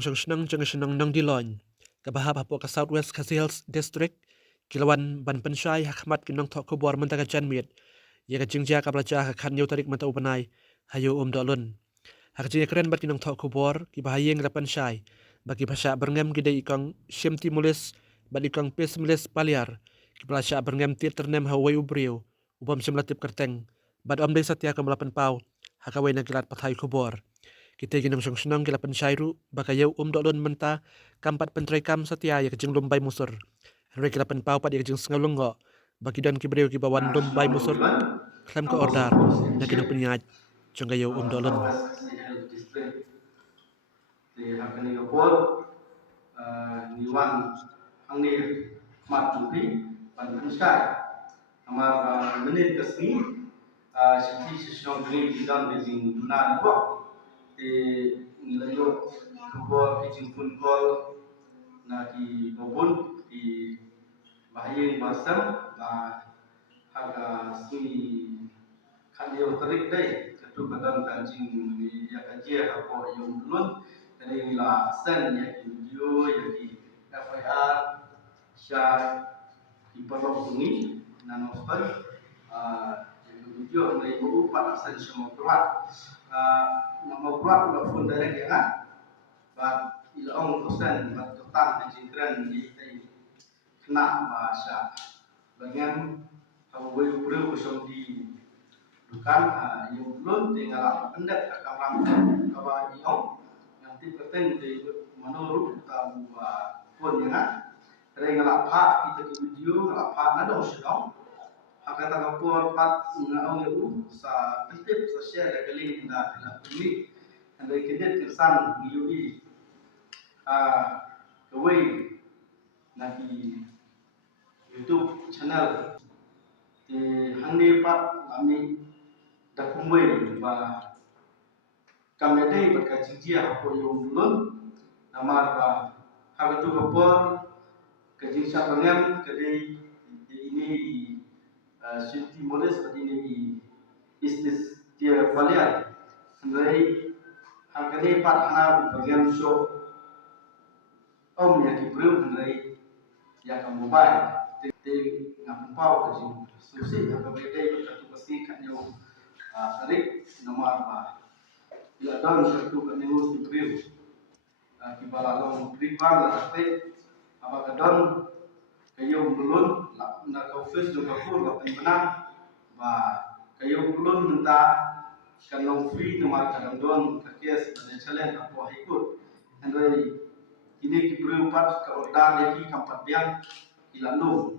song senang jeng senang nang dilon kabahap hapo ka Southwest Hills District kilawan ban pensyai hakmat kinong thok kubor mentaka janmit ya ka jingja ka belaja ka khan tarik mata upanai hayo dolun hak jing keren bat kinong thok kubor ki bahayeng la pensyai bagi bahasa berngem gidai ikang syemti mulis bat ikang pes mulis paliar ki belaja berngem tit ternem hawai ubriu ubam semlatip kerteng bat om dei satya ka melapan pau hakawai nagilat pathai kubor kita ginang song senang kila pensyairu bakayau dolun menta kampat pentrai kam satya ya kejeng lumbai musur Henry kila penpau pat ya kejeng sengalungo bagi dan kibreu ki bawan lumbai musur klam ke ordar na kinang penyaj jonggayau dolun Southwest District di Hakani Kapur Niwan Angni Mat Jumpi Pan Pensai Amar menit kesini Siti Sisong Dri Bidan Bijing Dunan Kok di Nilayo Kapur Kijing Pun Kol na di Bobun di Bahayin Basam harga sui Kandio terik deh ketu badan kancing ya kaji apa yang belum dari la sen ya video ya di FIR syar di pelok ini nanosfer video dari buku pada sen semua keluar nama keluar walaupun dari dia bat ilong dosen bat total kancing keren di kena bahasa bagian kalau boleh usung di bukan yung belum tinggal pendet akan ramai kawa iong nanti perten di menurut tahu pun ya kan dari ngelapa kita ke video ngelapa nado sedang hakata kapur pat ngaong itu sa pentip sa share ya kali na ini dari kedet kesan ngiyui kawai nanti YouTube channel di hangni pat kami dakumwe ba kamedei berkajijia hapo yung dulun namar ba hagatu kapor kajing sabangan kadei ini sinti moles ini istis dia valian sendiri hagade pat hana bagian show om ya dibru sendiri ya kamu baik te ngampau kajing susi hagade berkatu pasti kan yo tarik nomor apa ya dan satu kanius dipriu di balalong pripar la te apa kadon kayo mulun na office do kapur la penang ba kayo mulun minta kanong free nomor kadon don kakes pada challenge apo ikut andai ini dipriu pat ka ordar lagi kampat biang ilanu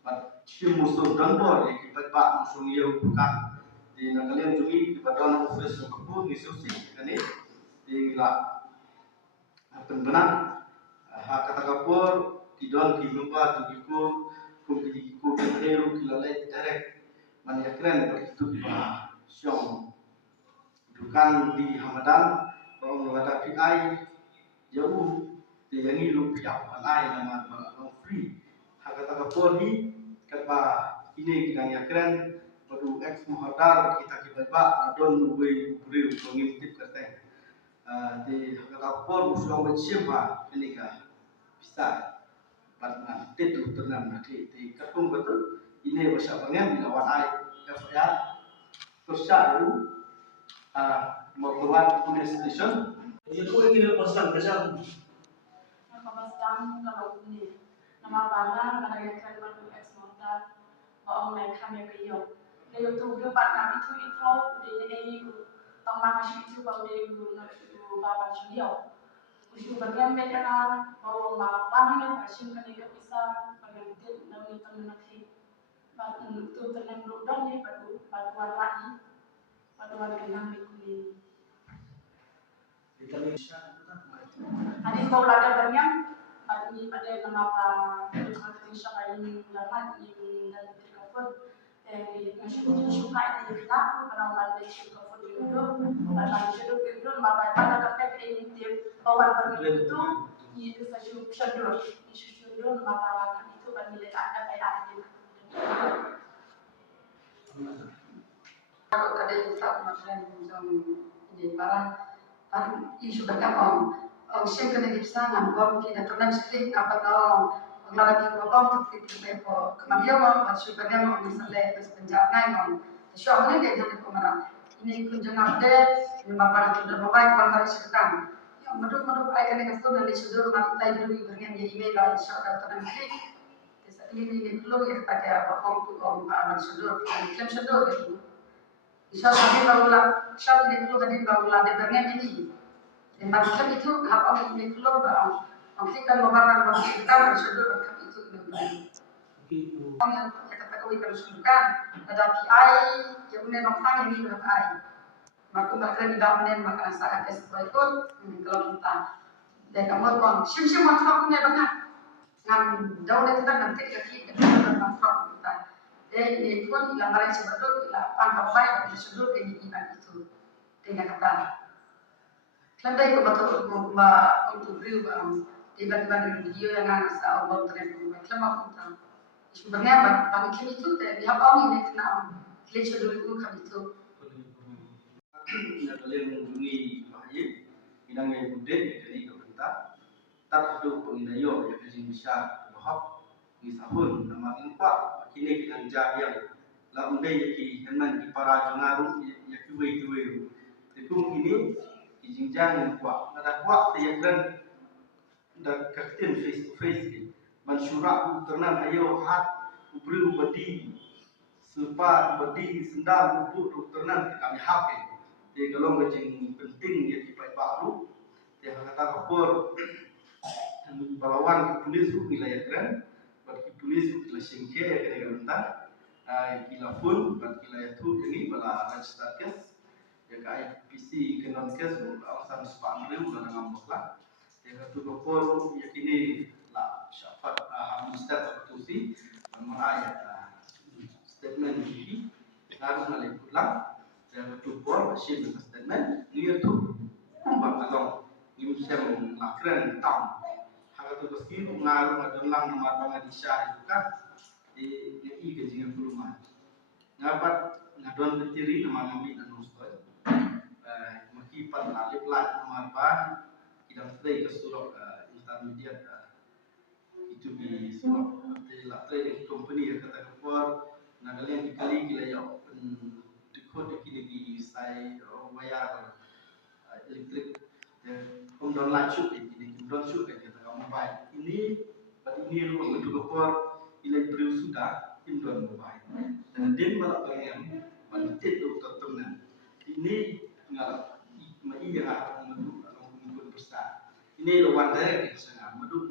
pat simuso dandor yaki pat ba musung yau bukan di nakalian jungi di badan office ng kapur ni susi kani di la penbenang kata kapur di don di lupa jugiku kugiku kenteru kilalai direct maniakren begitu ba syong dukan di Hamadan bahwa menghadapi ai jauh di yang ilu piau alai nama long free kata kapur ni kata ini kinanya Padu ex muhadar kita kibaba adon nuwe buriu pengintip kata di kalapor musuh bersiapa ini kah bisa partner titu ternam nanti di kapung betul ini bahasa pengen dilawan ai FIR tersaru mau keluar police station itu ini pasang kesam kalau ini nama bangga mana yang kan baru ex muhadar mau naik kami beliau Leo tu dia part kami tu itu dia itu tambah masih itu baru dia itu bawa dia. Usia bergam betul bawa mana yang pasien kan dia bisa berganti namun itu nanti baru itu tenang rudan ni baru lagi baru kenang ikuni. Hadis bawa lada bergam baru ni pada nama apa itu siapa yang lama yang dan terkafur masih suka ini kita orang Malaysia suka foto itu Malaysia itu maka pada ketika ini dia bawa pergi itu fashion shadow maka itu kan milik ada kayak ada kalau kada tetap macam ini para isu berkapang siempre nilipsana ngom kina tunam sitting apa tao lagi ngom titik lepo kemudian ngom syukurnya ngom misalnya terus penjana ngom syukurnya kayak jadi pemerang ini kunjung update memang sudah mobile kontak sekarang yang madu ai kan itu nanti sudah mati tay dulu dengan di email lah syukur tunam sitting ini belum ya pada bahong tu om aman sudur klaim sudur itu bisa sampai barulah saat ini belum hadir barulah dengan ini dan maksud itu hak ini belum bang mungkin kan memang kita sudur kan itu orang yang kata kau itu sudah tetapi ai yang memang tang ini berapa ai maka mereka tidak menen maka saat tes itu kalau kita dan kamu bang sim macam punya banyak ngam daun itu kan nanti kita macam kita dan ini pun yang mereka sebetulnya ila pangkal baik dari sudur ini itu dengan kata Landai ko bato ko ba untuk view tiba-tiba dari video yang anak sa Allah terang ko klama kunta sebenarnya bang kami itu deh ya kami ini kena klik dulu kami itu na kalian mengunjungi bahaya bidang yang bude dari kita tak ada pengindayo yang kecil besar bahwa di sahun nama infak kini kita jahil la undai yaki henman di para jongaru yaki wei itu ini jinjang kuat ada kuat yang dan kaktin face to face mansyurah ternan ayo hat ubri ubadi sepa ubadi sendal ubud ternan kami hape dia kalau macam penting dia tipai baru dia kata kapur balawan polis wilayah keren bagi polis wilayah singke ya kena ganta kila pun bagi wilayah tu ini bala register kes ya kai PC kenon kes alasan sepan riu dan ngambek lah ya tu kapur ya kini lah syafat minister tu si menayat statement ini harus ngalih pulang dan bertubuh hasil statement dia tu kumbang along nimsem akren tam hal tu pasti ngaruh adalah nomor bangan di syah itu kan di gajinya perumahan ngapat ngadon betiri nama mami dan ustaz maki pat lalip lat nomor ban idang sedai ke surau intermediate itu di surau la trading company yang kata keluar nagalian dikali gila ya dikode kini di sai bayar elektrik kemudian lanjut ini kemudian sudah kita mobile ini lu untuk keluar ilai beriu sudah kemudian mobile dan dia malah pengen mentit untuk teman ini nggak iya mengikut besar ini lawan dari kita madu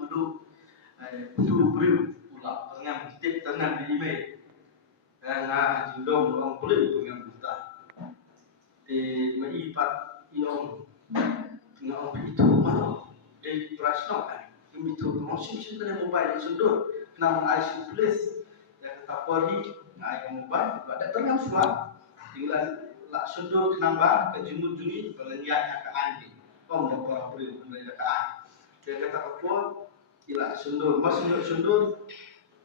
itu beriu ulah pengen mentit tenang di email nah jindong orang boleh pengen buta maipat iong na itu malo dari prasno kan itu masih kena mobile sudah nama IC place yang tapori na mobile ada tengah suat tinggal la sudah kenamba ke jumut juni belanja ke andi om da para beri belanja ke andi dia kata apa ila sudah masih sudah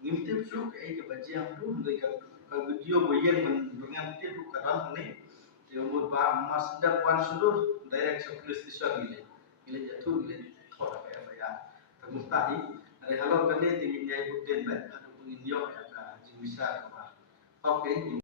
ngintip su ke bajian tu mereka kalau video boyen dengan tip karan ni dia buat bah mas dan wan sudah direct ke police station gile jatuh gile thora kayak ya termustahi dari halau kan dia tinggi dia ikutin baik ada pengin yo ya jin bisa oke